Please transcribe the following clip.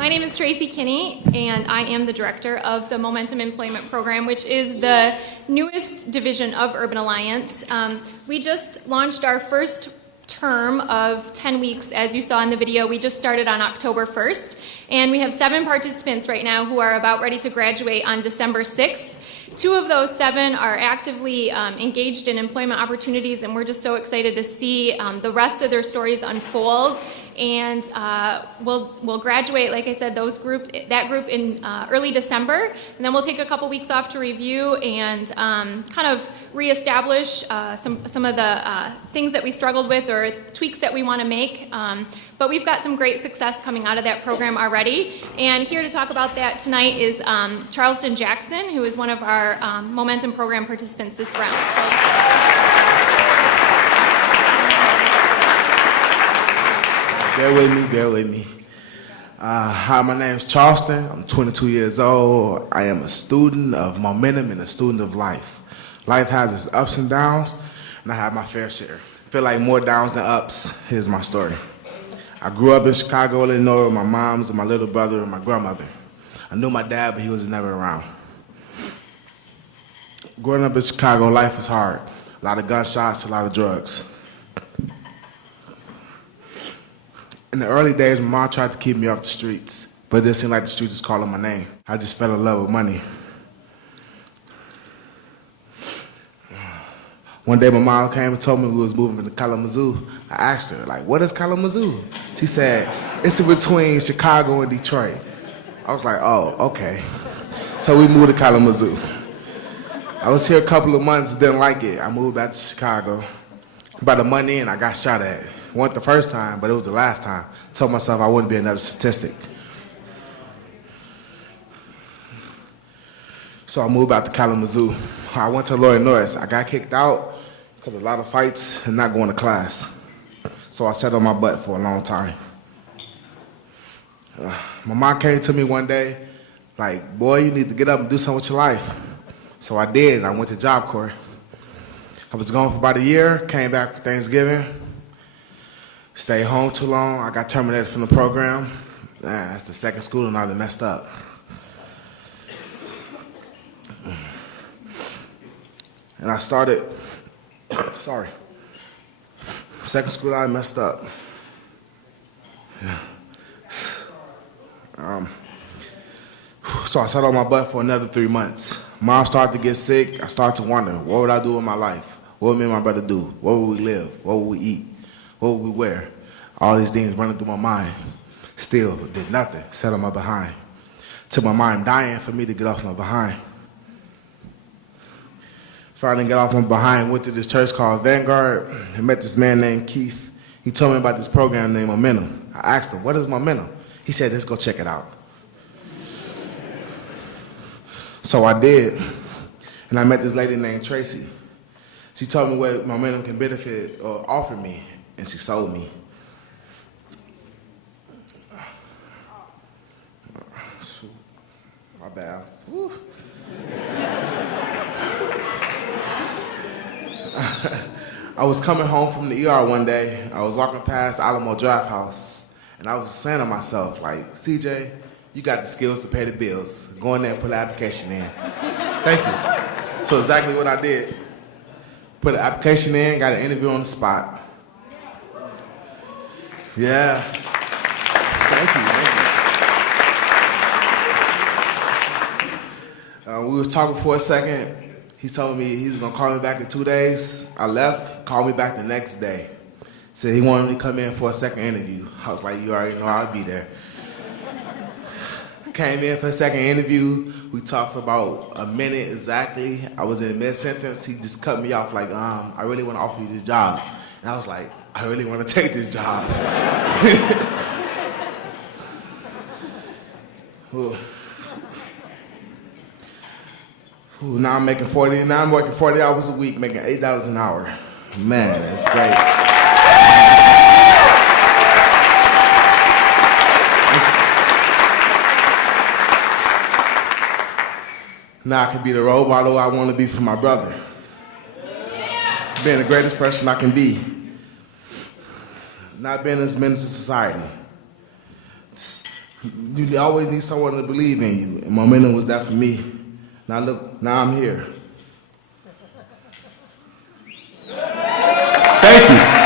My name is Tracy Kinney, and I am the director of the Momentum Employment Program, which is the newest division of Urban Alliance. We just launched our first term of 10 weeks, as you saw in the video. We just started on October 1st, and we have 7 participants right now who are about ready to graduate on December 6th. 2 of those 7 are actively engaged in employment opportunities, and we're just so excited to see the rest of their stories unfold. And we'll graduate, like I said, that group in early December, and then we'll take a couple weeks off to review and kind of reestablish some of the things that we struggled with or tweaks that we want to make. But we've got some great success coming out of that program already. And here to talk about that tonight is Charleston Jackson, who is one of our Momentum Program participants this round. Bear with me. Hi, my name is Charleston. I'm 22 years old. I am a student of momentum and a student of life. Life has its ups and downs, and I have my fair share. I feel like more downs than ups. Here's my story. I grew up in Chicago, Illinois with my moms and my little brother and my grandmother. I knew my dad, but he was never around. Growing up in Chicago, life was hard. A lot of gunshots, a lot of drugs. In the early days, my mom tried to keep me off the streets, but it didn't seem like the streets was calling my name. I just fell in love with money. One day, my mom came and told me we was moving to Kalamazoo. I asked her, like, what is Kalamazoo? She said, it's in between Chicago and Detroit. I was like, oh, okay. So we moved to Kalamazoo. I was here a couple of months, didn't like it. I moved back to Chicago. About a month in, I got shot at. It wasn't the first time, but it was the last time. I told myself I wouldn't be another statistic. So I moved back to Kalamazoo. I went to Illinois. I got kicked out because of a lot of fights and not going to class. So I sat on my butt for a long time. My mom came to me one day, like, boy, you need to get up and do something with your life. So I did. I went to Job Corps. I was gone for about a year, came back for Thanksgiving. Stayed home too long. I got terminated from the program. Man, that's the second school and I done messed up. And I started, second school I messed up. Yeah. So I sat on my butt for another 3 months. Mom started to get sick. I started to wonder, what would I do with my life? What would me and my brother do? Where would we live? What would we eat? What would we wear? All these things running through my mind. Still did nothing, sat on my behind. Took my mind dying for me to get off my behind. Finally got off my behind, went to this church called Vanguard, and met this man named Keith. He told me about this program named Momentum. I asked him, what is Momentum? He said, let's go check it out. So I did, and I met this lady named Tracy. She told me what Momentum can benefit or offer me, and she sold me. My bad. Whew. I was coming home from the ER one day. I was walking past Alamo Draft House, and I was saying to myself, like, CJ, you got the skills to pay the bills. Go in there and put an application in. Thank you. So exactly what I did. Put an application in, got an interview on the spot. Yeah. Thank you. We was talking for a second. He told me he was gonna call me back in 2 days. I left, called me back the next day. Said he wanted me to come in for a second interview. I was like, you already know I'll be there. Came in for a second interview. We talked for about a minute exactly. I was in mid-sentence. He just cut me off like, I really want to offer you this job. And I was like, I really want to take this job. Now I'm making 40. Now I'm working 40 hours a week, making $8 an hour. Man, that's great. Now I can be the role model I want to be for my brother. Being the greatest person I can be. Not being as menace to society. You always need someone to believe in you, and Momentum was that for me. Now look, now I'm here. Thank you.